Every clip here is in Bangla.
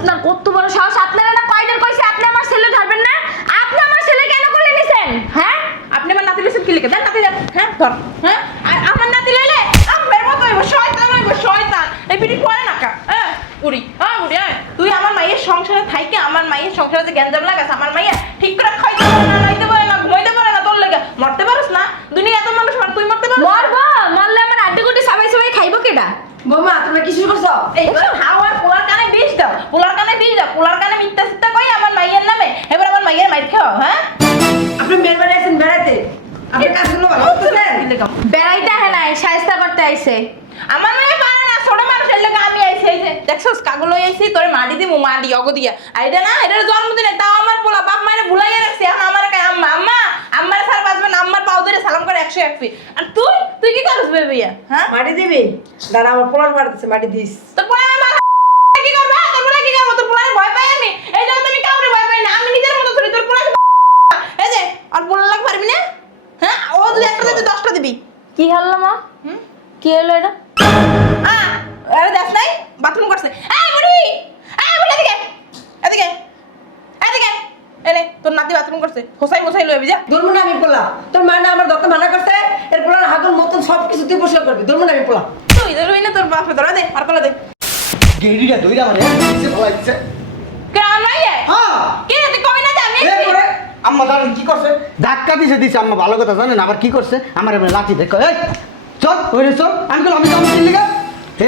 আপনার কত বড় সাহস! আপনারা না কয়বার কইছে আপনি আমার ছেলে ধরবেন না? আপনি আমার ছেলে কেন কোলে নিছেন? হ্যাঁ? আপনি আমার নাতি লইছেন কি লিখে দেন নাতি দেন, হ্যাঁ ধর, হ্যাঁ আর আমার নাতি লইলে আমার মতো হইব শয়তান এই বিড়ি পড়ে না কা হ্যাঁ উড়ি তুই আমার মায়ের সংসারে থাইকে আমার মায়ের সংসারে যে গ্যাঞ্জাম লাগাস আমার মাইয়া ঠিক করে খাইতে পারে না, নাইতে পারে না, ঘুমাইতে পারে না, তোর লাগে মরতে পারস না? দুনিয়া এত মানুষ মার, তুই মরতে পারস? মরবো? মরলে আমার আড্ডি গুটি সবাই সবাই খাইবো কেডা? বৌমা তুমি কি শুরু করছো? এই হাওয়ার পোলার কানে বিষ দাও, পোলার কানে মিথ্যা সিদ্ধা কই আমার মাইয়ের নামে, এবার আমার মাইয়ের মাইর খাও, হ্যাঁ? আপনি মেয়ের বাড়ি আছেন বেড়াতে, আপনি কাজগুলো ভালো করতেছেন? বেড়াইতে আহে নাই, শায়েস্তা করতে আইছে। আমার মেয়ে পারে না, ছোট মানুষের লাগে আমি আইছি, এই যে দেখছস কাগল আইছি তোরে মাটি দিমু, মাটি অগদিয়া আইডা না, এটার জন্মদিনে তাও আমার পোলা বাপ মায়ের ভুলাইয়া রাখছি, এখন আমার কাছে আম্মার সারা বাজবে না, আম্মার পাও ধরে সালাম করে 101 ফি। আর তুই কি করছ বেবিয়া? হ্যাঁ মাটি দিবি? দাঁড়া আমার পোলার মারতেছে, মাটি দিস। তোর পোলা আমার কি করবে? তোর পোলা কি করবে? তোর পোলারে ভয় পাই আমি, এই জন্য তুমি কাউরে ভয় পাই না, আমি নিজের মতো চলি। তোর পোলা এই যে আর পোলা লাগ পারবি না, হ্যাঁ ও যদি একটা দিতে 10টা দিবি। কি হলো মা? কি হলো এটা? আরে দেখ নাই বাথরুম করছে। এই বুড়ি এদিকে এদিকে এদিকে এলে তোর নাতি বাথরুম করছে, হোসাই লইবি যা। ধরবো না আমি পোলা, তোর মা না আমার দত্ত মানা করছে, এর পোলার হাগল মতন সবকিছু তুই বসে করবি, ধরবো না আমি পোলা। তুই ধরবি না, তোর বাপে ধরা দে আর কলা দে। গেড়িটা দইরা আমারে নিচে ফলাইছে। কেন নাই হ্যাঁ কে তুই কবি না জানি? এরপরে আম্মা জানেন কি করছে? ধাক্কা দিছে আম্মা, ভালো কথা জানেন। আবার কি করছে? আমার এবার লাঠি দেখো, এই চল ওইরে চল। আমি বললাম আমি যাবো কি লিগা?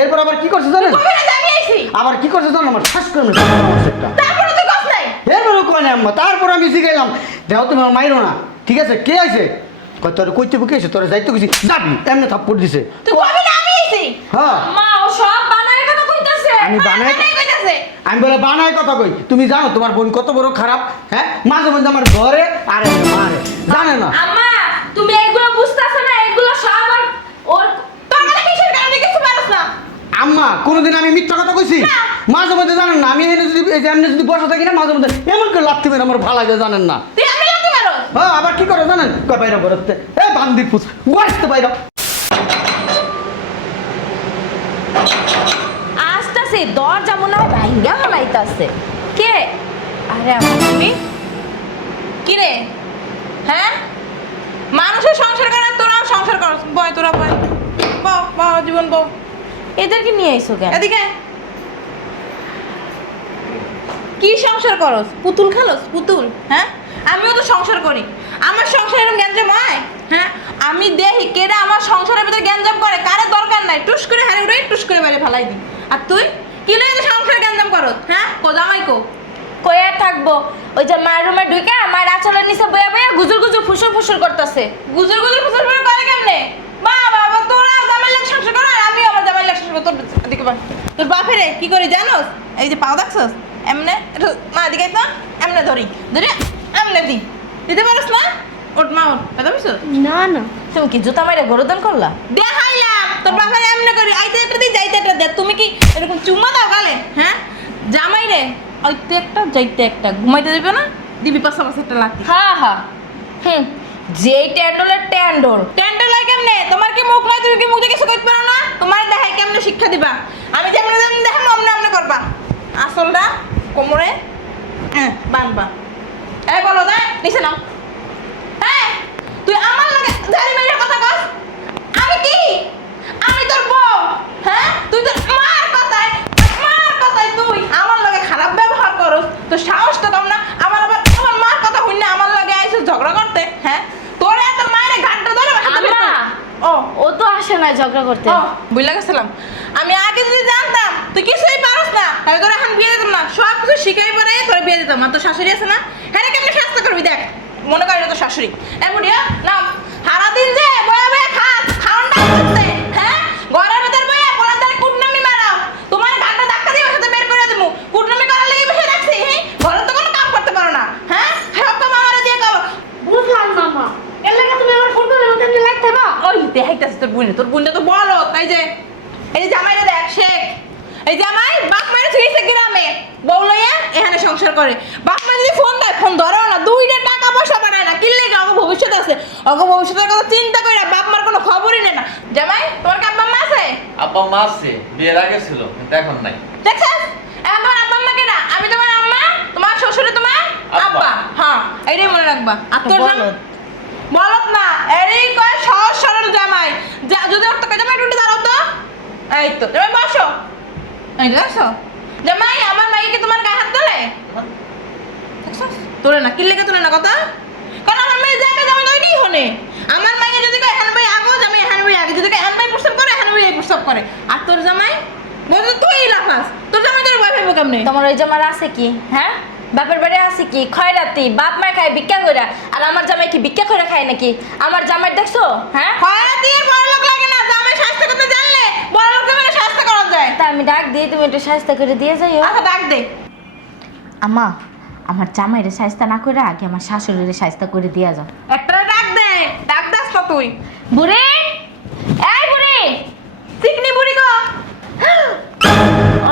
এরপর আবার কি করছে জানেন? কবি না জানি আইছি। আবার কি করছে জানেন? আমার শ্বাস করে মেরে একটা। তারপরে তুই কস নাই। এরপরে কয় না আম্মা, তারপর আমি শিখাইলাম দেখো তুমি আমার মাইরো না, ঠিক আছে? কে আইছে? কয় তোর কইতে বুকে এসে তোর যাইতে গেছি যাবি, এমনি থাপ্পড় দিছে। তুই কবি না আমি আইছি। হ্যাঁ মা ও সব বানায় কথা কইতাছে। আমি বানাই কইতাছে। আমি বলে বানায় কথা কই। তুমি জানো তোমার বোন কত বড় খারাপ? হ্যাঁ মাঝে মধ্যে আমার ঘরে আর মারে, জানে না? আম্মা তুমি এগুলো বুঝতাছ না? এগুলো সব ওর তোর মানে কিসের কারণে কিছু পারছ না? আম্মা কোনোদিন আমি মিথ্যা কথা কইছি? মাঝে মধ্যে জানেন না আমি এনে যদি এই যে এমনি যদি বসে থাকি না, মাঝে মধ্যে এমন করে লাথি মেরে আমার ভালো লাগে, জানেন না? তুই আমি লাগতে পারো। হ্যাঁ আবার কি করে জানেন? কয় বাইরে বরতে এ বান্দির পুছ বসতে বাইরে। আসতাছে দরজা মনে হয় ভাঙ্গা মলাইতাছে। কে? আরে আম্মা তুমি কি রে? হ্যাঁ মানুষের সংসার করে তোরাও সংসার কর, বয় তোরা বয় বউ জীবন বউ। এদেরকে নিয়ে আইছো কেন? এদিকে কি সংসার করস? পুতুল খেলস পুতুল? হ্যাঁ আমিও তো সংসার করি, আমার সংসারে এরকম গ্যাঞ্জাম হয়? হ্যাঁ আমি দেখি কেডা আমার সংসারের ভিতরে গ্যাঞ্জাম করে, কারে দরকার নাই টুস করে হারে উড়ে টুস করে বাইরে ফেলাই দিই। আর তুই কি লাগে সংসারে গ্যাঞ্জাম করস? হ্যাঁ কো জামাই কো কইয়া থাকবো ওই যে মায়ের রুমে ঢুকে মায়ের আঁচলের নিচে বইয়া বইয়া গুজুর গুজুর ফুসুর করতেছে। গুজর ফুসর করে করে কেমনে? বাবা তোরা জামাই লাগ সংসার কর, আর আমি আমার জামাই লাগ সংসার তোর দিকে বা তোর বাপে রে কি করি জানোস? এই যে পাও দেখছস এমনে একটু মা দিকে তো এমনে ধরি এমনে দিতে পারস না? ওট মা ওট কথা বুঝছো? না না তুমি কি জুতা মাইরা গরুদান করলা? দেখাইলাম তোর বাপের এমনে করি, আইতে একটা দি যাইতে একটা দে। তুমি কি এরকম চুম্মা দাও গালে? হ্যাঁ জামাই রে আইতে একটা যাইতে একটা, ঘুমাইতে দিবে না দিবি পাশাপাশি একটা লাঠি। হ্যাঁ হ্যাঁ যে ট্যান্ডলের টেন্ডার লাগে কেমনে? তোমার কি মুখ নাই? তুমি কি মুখ দেখে কিছু করতে পারো না? তোমার দেখাই কেমনে শিক্ষা দিবা? আমি যেমন দেখাম অমনে করবা। আসলটা কোমরে বানবা। এই বলো দা নিচে নাও। হ্যাঁ তুই আমার লাগে জানি মেয়ের কথা কস? আমি কি? আমি তোর বউ। হ্যাঁ তুই তোর মার কথায় তুই আমার লাগে খারাপ ব্যবহার করস। তো সাহস তো কম না, আমার মার কথা হই না আমার লাগে আইসো ঝগড়া করতে। হ্যাঁ তোর এত মায়ের ঘাটটা ধরে ও তো আসে না ঝগড়া করতে। বুঝলা গেছিলাম আমি আগে যদি জানতাম তুই কিছুই পারস না তাহলে তোর এখন বিয়ে দিতাম না, সব কিছু শিখাই পরে তোর বিয়ে দিতাম না। তোর শাশুড়ি আছে না, হ্যাঁ কেমনি শাস্তি করবি দেখ, মনে করি না তোর শাশুড়ি এমন না সারাদিন যে বয়া বয়া খাওয়ানটা করতে। হ্যাঁ ঘরের ভেতর বয়া বলার দ্বারা কুটনামি মারাও, তোমার ঘাটটা ধাক্কা দিয়ে সাথে বের করে দেবো। কুটনামি করার লেগে বসে রাখছি, ঘরে তো কোনো কাম করতে পারো না। হ্যাঁ সব কাম আমারে দিয়ে করো। বুঝলাম মামা এর লাগে তুমি আমার ফোন করে ওখানে লাগতে বা ওই দেখাইতাছিস তোর বোনটা তো বলো তাই যে এই যে জামাইরে দেখ শেখ, এই জামাই বাপ মায়ের ছুঁয়েছে গ্রামে, বউ লইয়া এখানে সংসার করে। বাপ মা যদি ফোন দেয় ফোন ধরেও না, দুইটা টাকা পয়সা পাঠায় না, কিনলে অগ ভবিষ্যৎ আছে, অগ ভবিষ্যতের কথা চিন্তা করে বাপ মার কোনো খবরই নেই না। জামাই তোমার কি আব্বা মা আছে? আব্বা মা আছে, বিয়ের আগে ছিল কিন্তু এখন নাই। দেখছিস এখন তোমার আব্বা মা কেনা রাখবা। আর তোর বলদ। জামাই বলত না, এরই কয় সহজ সরল জামাই। যদি ওর তোকে জামাই টুন্ডি দাঁড়াও তো। এই তো জামাই বসো, এই যে বসো। জামাই আমার মাইকে তোমার গায়ে হাত তোলে? তোলে না, কি লেগে তোলে না কথা? কারণ আমার মেয়ে যাকে জামাই ওইটাই হনে। আমার মাইকে যদি কয় হ্যান ভাই আগো, জামাই হ্যান ভাই আগে, যদি কয় হ্যান ভাই প্রস্তাব করে, হ্যান ভাই প্রস্তাব করে। আর তোর জামাই বলতে তুই লাফাস, তোর জামাই তোর ভয় পাবো কেমনে? তোমার ওই জামার আছে কি? হ্যাঁ, বাপের বাড়ি আছে কি? খয়রাতি বাপ মা খায় ভিক্ষা কইরা, আর আমার জামাই কি ভিক্ষা কইরা খায় নাকি? আমার জামাই দেখছো? হ্যাঁ, খয়রা দিয়ে বড় লোক লাগে না, জামাই স্বাস্থ্য করতে জানলে বড় লোককে মানে স্বাস্থ্য করা যায়। তা আমি ডাক দিই, তুমি একটু সাহায্য করে দিয়ে যাইও। আচ্ছা ডাক দে। আম্মা, আমার জামাইরে সাহায্য না করে আগে আমার শাশুড়িরে সাহায্য করে দিয়া যাও। একটা ডাক দে, ডাক দাস তো তুই। বুড়ি, এই বুড়ি, চিকনি বুড়ি গো।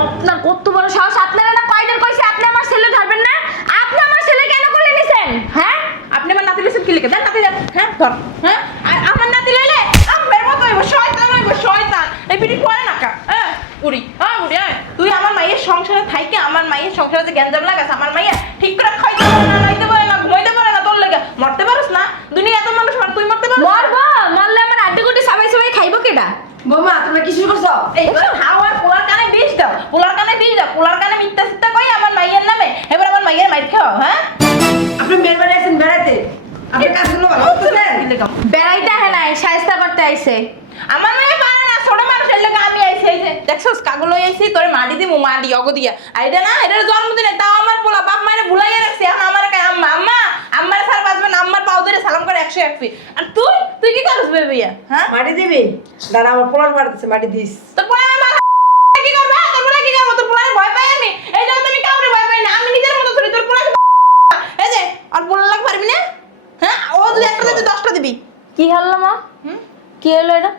আপনার কত বড় সাহস! আপনারা না কয়দিন কইছে আপনি আমার ছেলে ধরবেন না? আপনি আমার ছেলে কেন কোলে নিছেন? হ্যাঁ, আপনি আমার নাতি লিসেন কি লিখে দেন, নাতি দেন। হ্যাঁ ধর। হ্যাঁ আর আমার নাতি লইলে আমার মতো হইব, শয়তান হইব, শয়তান। এই বিড়ি পড়ে না কা? হ্যাঁ বুড়ি, হ্যাঁ বুড়ি, হ্যাঁ তুই আমার মাইয়ের সংসারে থাইকে আমার মাইয়ের সংসারে যে গ্যাঞ্জাম লাগাস, আমার মাইয়া ঠিক করে খাইতে পারে না, নাইতে পারে না, ঘুমাইতে পারে না, তোর লাগে মরতে পারস না? দুনিয়া এত মানুষ মার, তুই মরতে পারস না? মরবো, মরলে আমার আড্ডি গুটি সবাই সবাই খাইবো কেডা? বৌমা তোমরা কি শুরু করছো? এই করে হাওয়ার পোলার কানে বিষ দাও, পোলার কানে বিষ দাও, পোলার কানে মিথ্যা সিদ্ধা কই আমার মাইয়ের নামে, এবার আমার মাইয়ের মাইর খাও। হ্যাঁ আপনি মেয়ের বাড়ি আছেন বেড়াতে, আপনি কাজগুলো ভালো করতেছেন? বেড়াইতে আহে নাই, সাহায্য করতে আইছে। আমার মেয়ে পারে না, ছোট মানুষের লাগে আমি আইছি। এই যে দেখছস কাগল আইছি, তোর মাটি দিমু, মাটি অগদিয়া আইডা না, এটার জন্মদিনে তাও আমার পোলা বাপ মায়ের ভুলাইয়া রাখছি। এখন আমার কাছে আম্মা আম্মা আম্মার সার বাজবে না, আম্মার পাও ধরে সালাম করে 101 ফিট। আর তুই তুই কি করছ বেবিয়া? হ্যাঁ মাটি দিবি? দাঁড়া আমার পোলার বাড়িতে মাটি দিস। তোর পোলা আমার কি করবে? তোর পোলা কি করবে? তোর পোলার ভয় পাই আমি, এই জন্য তুমি কাউরে ভয় পাই না, আমি নিজের মতো চলি। তোর পোলা এই যে আর পোলা লাগ পারবি না? হ্যাঁ ও যদি একটা দিতে 10টা দিবি। কি হলো মা? কি হলো এটা?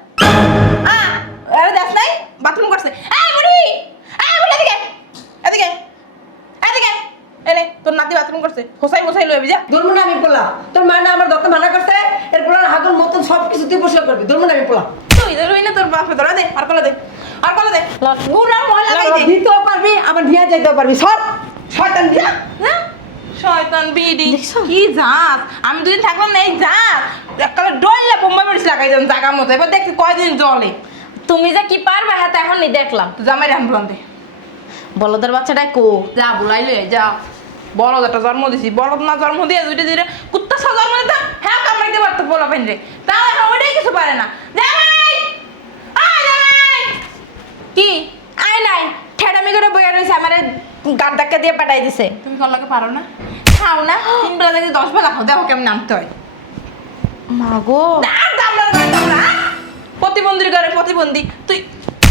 আরে দেখ নাই বাথরুম করছে। এই বুড়ি, এই বুড়ি এদিকে, এদিকে, এদিকে। এলে তোর নাতি বাথরুম করছে, হোসাই মোসাই লইবি যা। ধরবো না আমি পোলা, তোর মা না আমার দত্ত মানা করছে, এর পোলার হাগুর মতন সব কিছু তুই পরিষ্কার করবি। ধরবো না আমি পোলা। তুই ধরবি না, তোর বাপে ধরা দে, আর কলা দে, আর কলা দে। গুড়া ময়লা লাগাই দে। দিতেও পারবি আবার নিয়ে যাইতেও পারবি, সর শয়তান দিয়া। না শয়তান বিডি কি জাত, আমি দুদিন থাকলাম না, এই জাত এককালে ডইলা বোম্বা মেডিস লাগাই দেন জায়গা মতো। এবার দেখি কয়দিন জলে। তুমি যে কি পারবে হ্যাঁ, এখনই দেখলাম। তো জামাই রাম বুলান দে, বলদের বাচ্চাটাই কো। যা বুলাইলে যা। বলদ একটা জন্ম দিছি, বলদ না জন্ম দিয়ে দুইটা দিয়ে কুত্তা সা জন্ম দিতাম, হ্যাঁ কামড়াইতে পারতো পোলা পেন রে। তা এখন ওইটাই কিছু পারে না। জামাই জামাই কি আয় নাই, ঠেডামি করে বইয়া রয়েছে, আমারে গাড় ধাক্কা দিয়ে পাঠাই দিছে। তুমি কল্লাকে পারো না? খাও না, 3 বেলা থেকে 10 বেলা খাও, দেখো কেমন নামতে হয়। মা গো, আর দামড়া দামড়া প্রতিবন্ধীর ঘরে প্রতিবন্ধী। তুই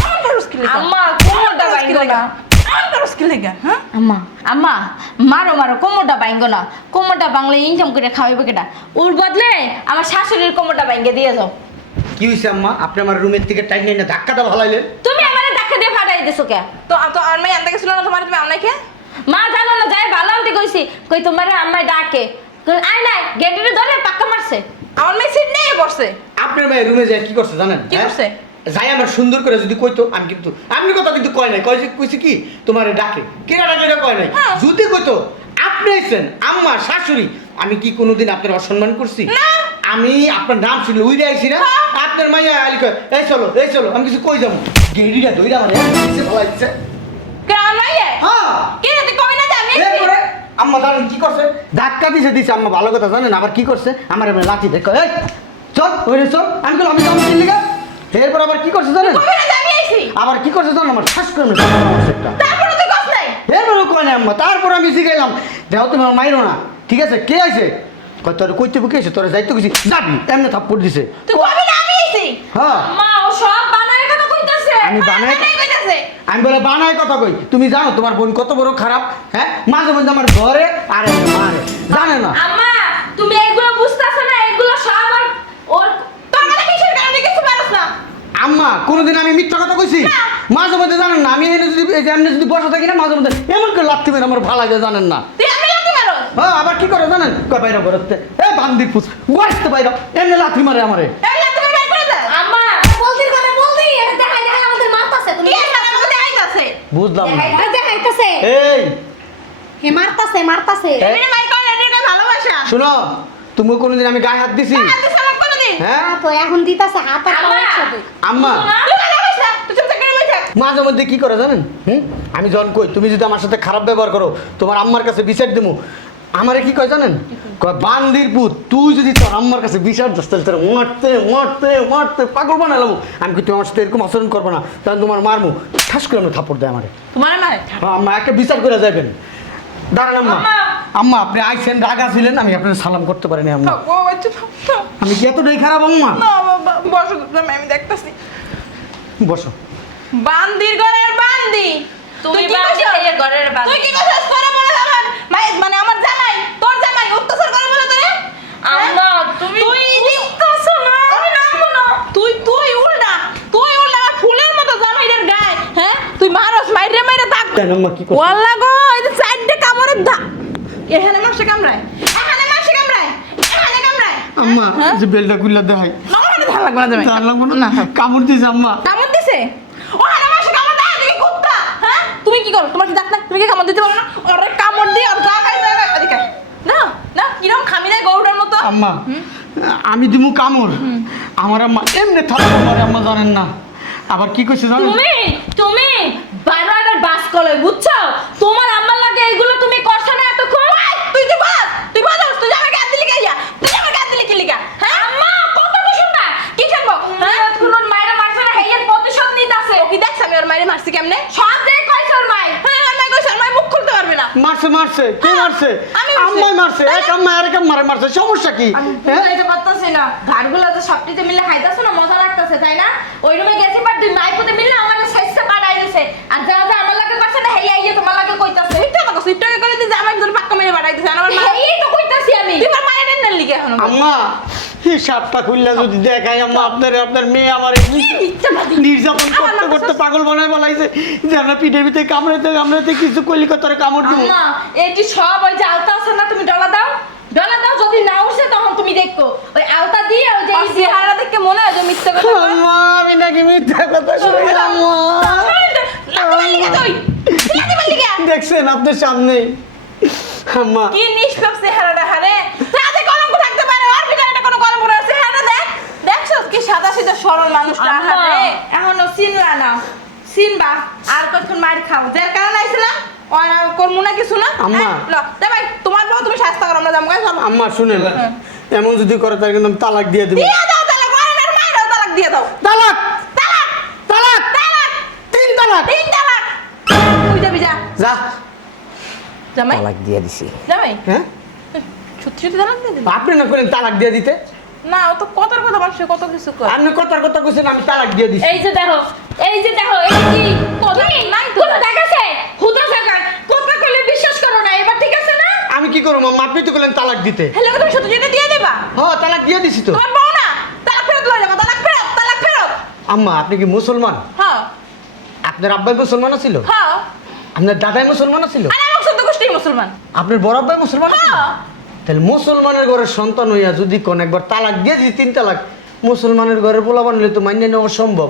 আমার পারস কি লেগা? আম্মা কোমরটা বাইঙ্গো না। আমার পারস কি লেগা? হ্যাঁ আম্মা আম্মা মারো মারো, কোমরটা বাইঙ্গো না। কোমরটা বাংলা ইনকাম করে খাওয়াইবো কেটা? ওর বদলে আমার শাশুড়ির কোমরটা বাইঙ্গে দিয়ে যাও। কি হয়েছে আম্মা? আপনি আমার রুমের থেকে টাইম নিয়ে ধাক্কা দাও ভালাইলেন। তুমি আমারে ধাক্কা দিয়ে ফাটাই দিছো কে? তো তো আর মেয়ে আনতে গেছিল না তোমার, তুমি আমলাই খেয়ে মা জানো না, যাই ভালো আনতে কইছি, কই তোমারে আম্মাই ডাকে, আয় নাই গেন্ডিরে ধরে পাক্কা মারছে। আমার মেয়ে সিট নিয়ে বসছে। আপনার মেয়ে রুমে যায় কি করছে জানেন? কি করছে? যাই আমার সুন্দর করে যদি কইতো, আমি কিন্তু আপনি কথা কিন্তু কয় নাই, কইছে কি তোমার ডাকে কে ডাকে, এটা কয় নাই। হ্যাঁ। যদি কইতো আপনি আইছেন আম্মা শাশুড়ি, আমি কি কোনোদিন আপনার অসম্মান করছি? না। আমি আপনার নাম শুনলে উইরে আইছি না? হ্যাঁ। আপনার মাইয়া আলি কয় এই চলো এই চলো, আমি কিছু কই যাবো, গেড়িটা ধইরা আমার এসে ভালো লাগছে। কে আমলাই হ্যাঁ কে তুই কবি না আমি এরপরে আম্মা জানেন কি করছে? ধাক্কা দিছে আম্মা, ভালো কথা জানেন। আবার কি করছে? আমার এবার লাঠি দেখো, এই চল ওইরে চল। আমি বললাম আমি যাবো চিল্লিগা। এরপর আবার কি করছে জানেন? কবি না আমি আইছি। আবার কি করছে জানেন? আমার শ্বাস করে মেরে ফেললো আমার সেটটা। তারপরে তুই কস নাই। এরপরে কয় না আম্মা, তারপর আমি শিখাইলাম দেও তুমি আমার মাইরো না, ঠিক আছে? কে আইছে? কয় তোর কইতে বুকে এসে তোর যাইতে গেছি, যাবি এমনি থাপ্পড় দিছে। তুই কবি না আমি আইছি। হ্যাঁ মা ও সব বানায় কথা কইতাছে। আমি বানাই, নাই কইতাছে। আমি বলে বানাই কথা কই। তুমি জানো তোমার বোন কত বড় খারাপ? হ্যাঁ মাঝে মধ্যে আমার ঘরে আর মারে, জানে না? আম্মা তুমি এগুলো বুঝতাছো না, এগুলো সব ওর তোর মানে কিসের কারণে কিছু পারছ না? আম্মা কোনোদিন আমি মিথ্যা কথা কইছি? মাঝে মধ্যে জানেন না, আমি এনে যদি এই যে এমনি যদি বসে থাকি না, মাঝে মধ্যে এমন করে লাথি মেরে আমার ভালো লাগে, জানেন না? তুই আমি লাথি মারো। হ্যাঁ আবার কি করে জানেন? কয় বাইরে বেরোতে এ বান্দি পুষ বসতে বাইরে এমনি লাথি মারে আমারে। এই লাথি মার বাইর করে দে। আম্মা বলতির কথা বলদি, এটা দেখাই দেখাই আমাদের মারতাছে। তুমি কি এর মধ্যে আইতাছে? বুঝলাম না। দেখাইতাছে, এই হে মারতাছে মারতাছে। এই, এমনি মার কই এটাকে ভালোবাসে। ভালোবাসা শোনো, তুমি কোনোদিন আমি গায়ে হাত দিছি? হাত দিছ আমার কোনোদিন? হ্যাঁ তো এখন দিতাছে হাত আর পা আম্মা! একসাথে। আম্মা তুই কথা বলিস না, তুই চুপচাপ করে বসে থাক। মাঝে মধ্যে কি করে জানেন? আমি যখন কই তুমি যদি আমার সাথে খারাপ ব্যবহার করো, তোমার আম্মার কাছে বিচার দেবো। আমারে কি কয় জানেন? কয় বান্দির পুত, তুই যদি তোর আম্মার কাছে বিচার দিস তাহলে তোর মারতে মারতে মারতে পাগল বানালাম। আমি কি তুমি আমার সাথে এরকম আচরণ করবো না, তাহলে তোমার মারমু। ঠাস করে আমি থাপ্পড় দেয় আমারে। তোমার মানে আম্মা একটা বিচার করে যাবেন। দাঁড়ান আম্মা। আম্মা আপনি আইসেন, রাগা ছিলেন, আমি আপনার সালাম করতে পারিনি আম্মা। ও বাচ্চা থাম। আমি কি এতটাই খারাপ আম্মা? না বাবা, বসো তো, আমি দেখতাছি। বসো। বান্দির ঘরের বান্দি। তুমি কি বান্দি কইছস? খাইয়ে ঘরের বান্দি। তুই কি কইছস? করে বলে আমার মানে আমার জামাই, তোর জামাই অত্যাচার করে বলে তোরে? আম্মা তুমি বুঝতেছো না? আমি নামবো না। তুই উল্টা আমার ফুলের মতো জামাইদের গায়ে, হ্যাঁ? তুই মারস, মাইরে থাক। কেন আম্মা কি করছো? ওয়াল্লাহ গো, এই যে চারটে কামড়ের এখানে মাসে কামড়ায়, এখানে মাসে কামড়ায়, এখানে কামড়ায়। আম্মা হ্যাঁ? যে বেলটা খুললা দেখাই। আমার হাতে ধার লাগবে না জামাই। তার লাগবে না, কামড় দিয়েছে আম্মা। কামড় দিছে? ওখানে মাসে কামড় দেয়, তুমি কুত্তা, হ্যাঁ? তুমি কি করো? তোমার কি দাঁত না? তুমি কি কামড় দিতে পারো না? ওরে কামড় দিয়ে ওর গা খাই যাবে। এদিকে আয়। না কিরম খামি দেয় গরুটার মতো। আম্মা আমি দিমু কামড়, আমার আম্মা এমনি থাকতে পারে আম্মা, জানেন না। আবার কি কইছে জানেন? তুমি বাইরের বাস কলে বুঝছো? তোমার আম্মার লাগে এইগুলো তুমি করছো না এতক্ষণ? তুই বাস, তুই আমাকে হাত দিলি গাইয়া, তুই আমাকে হাত দিলি কি লিগা? হ্যাঁ? আম্মা কত কিছু না কি করবো? হ্যাঁ? কোন মায়ের মারছে না হেয়ার প্রতিশোধ নিতাছে। ও কি দেখছ আমি ওর মায়ের মারছি কেমনে? সব দিয়ে কইছে ওর মাই। হ্যাঁ, ওর মায়ের কইছে, ওর মায়ের মুখ খুলতে পারবে না। মারছে কে মারছে? আমি মারছি। আম্মাই মারছে। এক আম্মা আর এক আম্মারে মারছে, সমস্যা কি? হ্যাঁ বুঝাইতে পারতাছি না। ঘাড়গুলো তো সবটিতে মিলে খাইতাছো না, মজা লাগতাছে তাই না? ওই রুমে গেছি বাট দুই মাইপুতে মিলে আমার সাইজটা বাড়াই দিছে। আর যা যা আমার লাগে করছে না হেই আইয়ে তোমার লাগে কইতাছে। এটা তো কষ্ট করে দিছে, আমার ভিতরে পাক্কা মেরে বাড়াই দিছে। আমার মা হেই তো কইতাছি আমি। তুই আমার মায়ের নেন লিগে এখন। আম্মা এই সাপটা খুললা যদি দেখাই আম্মা, আপনার মেয়ে আমার মিথ্যাবাদী। নির্যাতন আমার করতে মাথা করতে পাগল বানায় বলাইছে যে আমরা পিঠে পিঠে কামড়াতে কিছু কলিকাতারে কামড় দেবো। আম্মা এটি সব ওই যে আলতা আছে না, তুমি ডলা দাও যদি না উঠছে তখন তুমি দেখো ওই আলতা দিয়ে ওই যে এই চেহারা দেখে মনে হয় যে মিথ্যা কথা বলে। আম্মা আমি নাকি মিথ্যা কথা শুনি আম্মা। দেখছেন আপনার সামনেই আম্মা। কি নিষ্পাপ চেহারাটা, হারে রাতে কলঙ্ক থাকতে পারে, ওর ভিতরে এটা কোনো কলঙ্ক না। চেহারা দেখছস কি সাদা সিধা সরল মানুষটা, আম্মা হারে। এখনো চিনলা না, চিনবা আর কতক্ষণ মার খাও। যার কারণে আইছিলাম ওরা করমু না কিছু না। আম্মা। দে ভাই, তোমার বউ তুমি শাস্তি করো, আমরা যাবো গাই চলো। আম্মা শুনেন, এমন যদি করে তার কিন্তু আমি তালাক দিয়ে দেবো। দিয়ে দাও তালাক, ওর মায়েরও তালাক দিয়ে দাও। তালাক তালাক তালাক তালাক 3 তালাক। 3 তালাক। তুই যাবি যা। যা জামাই তালাক দিয়ে দিছি। জামাই হ্যাঁ সত্যি সত্যি তালাক দিয়ে দিবি? আপনি না করেন তালাক দিয়ে দিতে? না, ও তো কথার কথা মানুষের কত কিছু কয়। আপনি কথার কথা কইছেন, আমি তালাক দিয়ে দিছি। এই যে দেখো এই কি কথা নাই তো। কোনো দেখাছে হুদা জায়গা কথা কইলে বিশ্বাস করো না, এবার ঠিক আছে না? আমি কি করবো আপনি তো বললেন তালাক দিতে। হ্যালো, তুমি সত্যি সত্যি দিয়ে দেবা? হ্যাঁ তালাক দিয়ে দিছি তো। তোমার বউ না, তালাক ফেরত লয়ে যাবো, তালাক ফেরত, তালাক ফেরত। আম্মা আপনি কি মুসলমান? হ্যাঁ আপনার আব্বাই মুসলমান ছিল? হ্যাঁ। আপনার দাদাই মুসলমান ছিল? আরে আমার সত্য গোষ্ঠী মুসলমান। আপনার বড় আব্বাই মুসলমান ছিল? হ্যাঁ। তাহলে মুসলমানের ঘরের সন্তান হইয়া যদি কোন একবার তালাক দিয়ে দিই 3 তালাক, মুসলমানের ঘরের পোলা বানলে তো মান্য নেওয়া সম্ভব।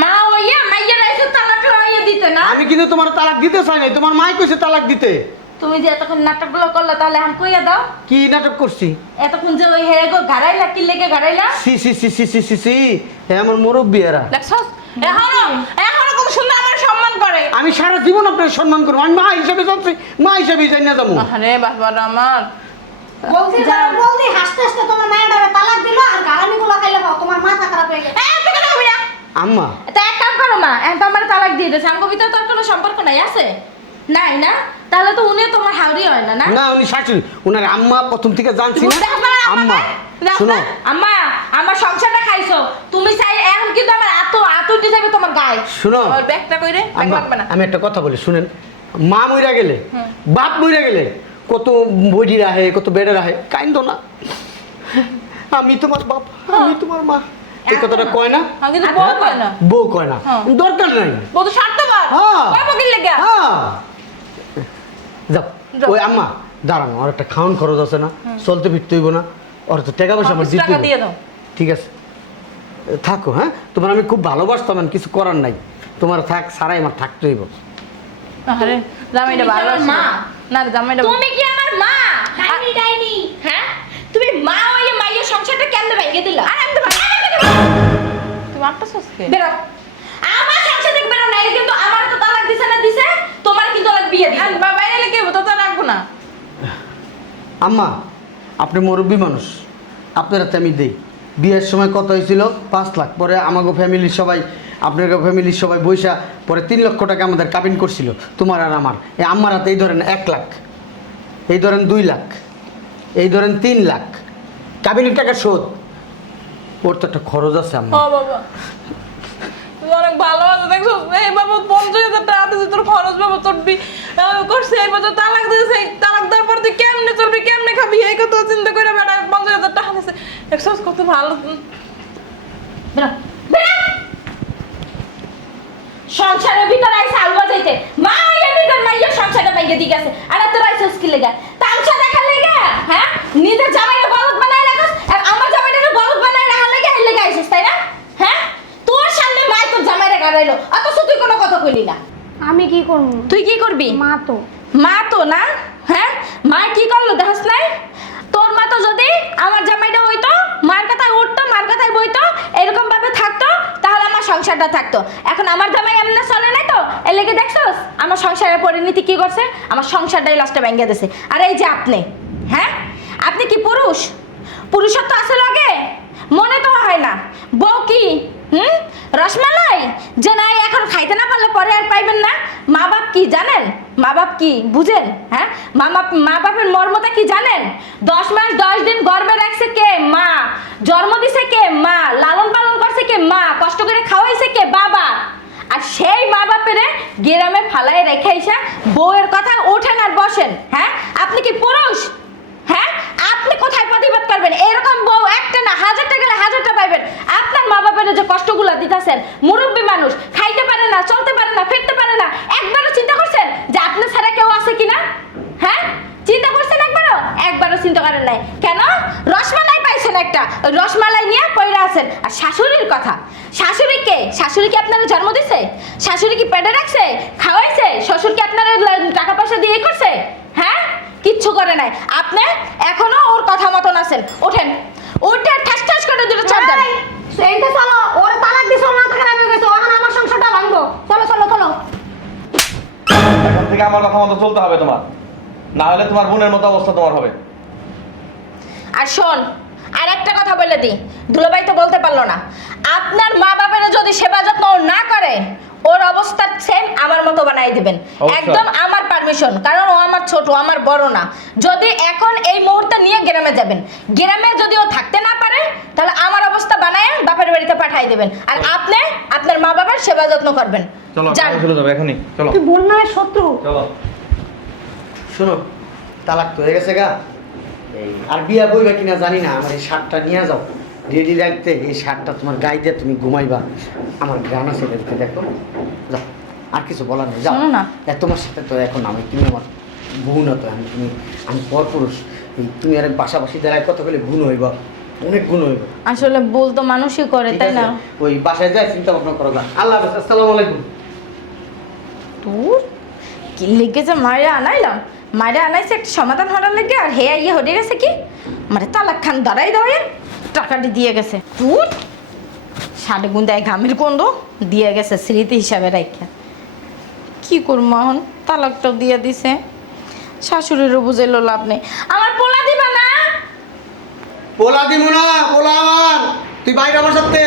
মা ওইয়া মাইয়া রাইছে তালাক লইয়া দিতে না। আমি কিন্তু তোমার তালাক দিতে চাই নাই, তোমার মাই কইছে তালাক দিতে। তুমি যে এতক্ষণ নাটকগুলো করলা তাহলে এখন কইয়া দাও। কি নাটক করছি? এতক্ষণ যে ওই হেরে গো গাড়াইলা কি লেগে গাড়াইলা? সি সি সি সি সি সি সি হে আমার মুরব্বী এরা। দেখছস, এখনো কত সুন্দর আমার সম্মান করে। আমি সারা জীবন আপনার সম্মান করবো, আমি মা হিসেবে যাচ্ছি, মা হিসেবে যাই না যাবো। আরে বাবারা আমার, বলদি হাসতে হাসতে তোমার মায়ের দ্বারা তালাক দিল আর গালামি গুলো খাইলে তোমার মাথা খারাপ হয়ে গেছে। তুই কেন কবি না? আম্মা তা এক কাম করো মা, এখন তো আমার তালাক দিয়ে দিয়েছে, আমার ভিতরে তো আর কোনো সম্পর্ক নাই আছে নাই না? তাহলে তো উনিও তোমার হাওড়ি হয় না না? না উনি শাশুড়ি, উনার আম্মা প্রথম থেকে জানছি তুমি না। দেখো না আম্মা দেখো শুনো, না? আম্মা আমার সংসারটা খাইছো তুমি, চাই এখন কিন্তু আমার আতো উঠে যাবে তোমার গায়ে। শুনো আমার ব্যাগটা কই রে? ব্যাগ আম্মা, লাগবে না। আমি একটা কথা বলি শুনেন। মা মইরা গেলে, বাপ মইরা গেলে কত বডি রাহে, কত বেড়ে রাহে, কাইন্দ না। আমি তোমার বাপ, আমি তোমার মা, এই কথাটা কয় না? আমি কিন্তু বউ কয় না। বউ কয় না, হ্যাঁ। দরকার নাই। বউ তো স্বার্থপর। হ্যাঁ। কয় বকিল লেগা? হ্যাঁ যাও। যাও। ওই আম্মা দাঁড়ানো, আর একটা খাওয়ান খরচ আছে না, চলতে ফিরতে হইব না, ওর তো টাকা পয়সা আমার 25 দিতে টাকা হইব। দিয়ে দাও। ঠিক আছে থাকো, হ্যাঁ তোমার আমি খুব ভালোবাসতাম, আমি কিছু করার নাই, তোমার থাক সারাই আমার থাকতে হইব। আরে জামাইটা তুমি কি ভালো আমার মা? না রে, জামাইটা তুমি কি আমার মা? ডাইনি ডাইনি কেমনে ভেঙে দিলা আরে আমি তো তুমি আটটা সস্কে বেরো আমার সংসার থেকে বেরো, নাইলে কিন্তু আমার তো তালাক দিছে না দিছে, তোমার কিন্তু তালাক বিয়ে দিবে। আর বাবা এলে কি হবে, তো তো রাখবো না। আম্মা আপনি মুরব্বী মানুষ, আপনার হাতে আমি দেই। বিয়ের সময় কত হয়েছিল? 5 লাখ। পরে আমাগো ফ্যামিলির সবাই, আপনার ফ্যামিলির সবাই বৈশা পরে 3 লক্ষ টাকা আমাদের কাবিন করছিল, তোমার আর আমার। এই আম্মার হাতে এই ধরেন 1 লাখ, এই ধরেন 2 লাখ, এই ধরেন 3 লাখ কাবিনের টাকা শোধ। ওর তো একটা খরচ আছে আম্মা। ও বাবা তুই অনেক ভালো আছো, দেখছো এই বাবা 50,000 টাকা দিয়েছে তোর খরচ, বাবা তোর করছে এই বছর তালাক দিয়েছে, তালাক দেওয়ার পর তুই কেমনে চলবি, কেমনে খাবি, এই কথা চিন্তা করে বেটা 50,000 টাকা দিয়েছে। দেখছো কত ভালো। বেরো বেরো, সংসারের ভিতরে আইসা আলবা যাইতে মা এর ভিতর মাইয়া সংসারটা ভেঙে দিয়ে গেছে। আর তোর আইসা স্কিল লেগা তামসা দেখার লেগা, হ্যাঁ নিজের জামাইরে বলদ বানায় রাখছ আর আমার জামাইটারে বলদ বানায় রাখার লেগা এই লেগা আইছিস, তাই না? হ্যাঁ তোর সামনে মা তোর জামাইরে গাড়াইলো, অথচ তুই কোনো কথা কইলি না। আমি কি করব? তুই কি করবি? মা তো মা তো না, হ্যাঁ মা কি করলো দেখছ নাই? তোর মা তো যদি আমার জামাইটা হইতো, মার কথায় উঠতো, মার কথায় বইতো, এরকম ভাবে থাকতো, তাহলে আমার সংসারটা থাকতো। এখন আমার জামাই এমনি চলে নাই তো, এর লেগে দেখছস আমার সংসারের পরিণতি কি করছে? আমার সংসারটাই লাস্টে ভেঙে দিয়েছে। আর এই যে আপনি, হ্যাঁ আপনি কি পুরুষ? পুরুষত্ব আছে লগে? মনে তো হয় না। বউ কি রসমালাই যে নাই এখন খাইতে না পারলে পরে আর পাইবেন না? মা বাপ কি জানেন? মা বাপ কি বুঝেন? হ্যাঁ মা বাপের মর্মটা কি জানেন? 10 মাস 10 দিন গর্ভে রাখছে কে? মা। জন্ম দিছে কে? মা। লালন পালন করছে কে? মা। কষ্ট করে খাওয়াইছে কে? বাবা। আর সেই মা বাপেরে গ্রামে ফালাই রেখে এসে বউয়ের কথা ওঠেন আর বসেন। হ্যাঁ আপনি কি পুরুষ? হ্যাঁ আপনি কোথায় প্রতিবাদ করবেন? এরকম বউ একটা না, 1000টা গেলে 1000টা পাইবেন। আপনার মা বাপের যে কষ্টগুলো দিতেছেন, মুরব্বী মানুষ, খাইতে পারে না, চলতে পারে না, ফিরতে পারে না, একবারও চিন্তা করছেন যে আপনার ছাড়া কেউ আছে কিনা? হ্যাঁ চিন্তা করছেন একবারও? একবারও চিন্তা করেন নাই। কেন? রসমালাই পাইছেন একটা, ওই রসমালাই নিয়ে পয়রা আছেন। আর শাশুড়ির কথা, শাশুড়ি কে? শাশুড়ি কি আপনারা জন্ম দিছে? শাশুড়ি কি পেটে রাখছে, খাওয়াইছে? শ্বশুর কি আপনারা টাকা পয়সা দিয়ে করছে? হ্যাঁ কিচ্ছু করে নাই। আপনি এখনো ওর কথা মতন আছেন। ওঠেন, ওঠে ঠাস ঠাস করে দুটো চাপ দেন। এইটা চলো, ওর তালাক দিছো, মাথা খারাপ হয়ে গেছে, এখন আমার সংসারটা ভাঙবো। চলো চলো চলো। এখন থেকে আমার কথা মতো চলতে হবে তোমার, না হলে তোমার বোনের মতো অবস্থা তোমার হবে। আর শোন, আর একটা কথা বলে দিই, দুলাভাই তো বলতে পারলো না, আপনার মা বাবারা যদি সেবা যত্ন না করে, ওর অবস্থা সেম আমার মতো বানাই দিবেন। অবশ্যই। একদম আমার পারমিশন, কারণ ও আমার ছোট, আমার বড় না। যদি এখন এই মুহূর্তে নিয়ে গ্রামে যাবেন, গ্রামে যদি ও থাকতে না পারে, তাহলে আমার অবস্থা বানায় বাপের বাড়িতে পাঠাই দেবেন। আর আপনি আপনার মা বাবার সেবা যত্ন করবেন। চলো যান। চলে যাবে এখনই, চলো তুই বন্যার শত্রু। চলো। শোনো, তালাক তো হয়ে গেছে গা, এই আর বিয়া বইবা কিনা জানি না, আমার এই শার্টটা নিয়ে যাও রেডি রাখতে। এই শার্টটা তোমার গায়ে দিয়ে তুমি ঘুমাইবা, আমার গ্রাম আছে দেখতে, দেখো যাও। আর কিছু বলার নেই, যাও শোনো না। তোমার সাথে তো এখন আমি, তুমি আমার বোন হতো, আমি পরপুরুষ। তুমি আর পাশাপাশি দাঁড়ায় কত গেলে গুণ হইব, অনেক গুণ হইব। আসলে ভুল তো মানুষই করে, ঠিক তাই আছে? না? ওই বাসায় যায় চিন্তা ভাবনা করো গা। আল্লাহ হাফেজ, আসসালামু আলাইকুম। তোর কি লেগেছে? মায়েরা আনাইলাম, মায়েরা আনাইছে একটা সমাধান হওয়ার লেগে, আর হে ইয়ে হয়ে গেছে কি মানে তালাক খান দাঁড়াই দাঁড়াই টাকাটি দিয়ে গেছে। তোর সাড়ে গুন্দায় ঘামের গন্ধ দিয়ে গেছে স্মৃতি হিসাবে রাখা। কি করবো এখন? তালাকটাও দিয়ে দিছে, শাশুড়িরও বুঝাইলো লাভ নেই। আমার পোলা দিবা না? পোলা দিব না, পোলা আমার, তুই বাইরে আমার সাথে।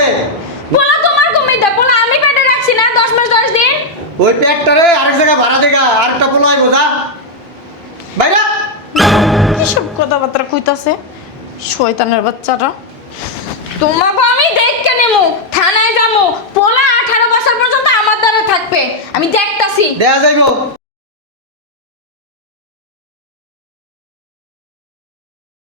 পোলা তোমার কমিটা, পোলা আমি পেটে রাখছি না 10 মাস 10 দিন। ওই পেটটারে আরেক জায়গায় ভাড়া দেখা, আরেকটা পোলা আইবো, যা বাইরে। কিসব কথাবার্তা কইতাছে শয়তানের বাচ্চাটা। তোমাকে আমি দেখতে নেমু, থানায় যাবো, পোলা 18 বছর পর্যন্ত আমার দ্বারা থাকবে, আমি দেখতাছি। দেয়া যাইবো।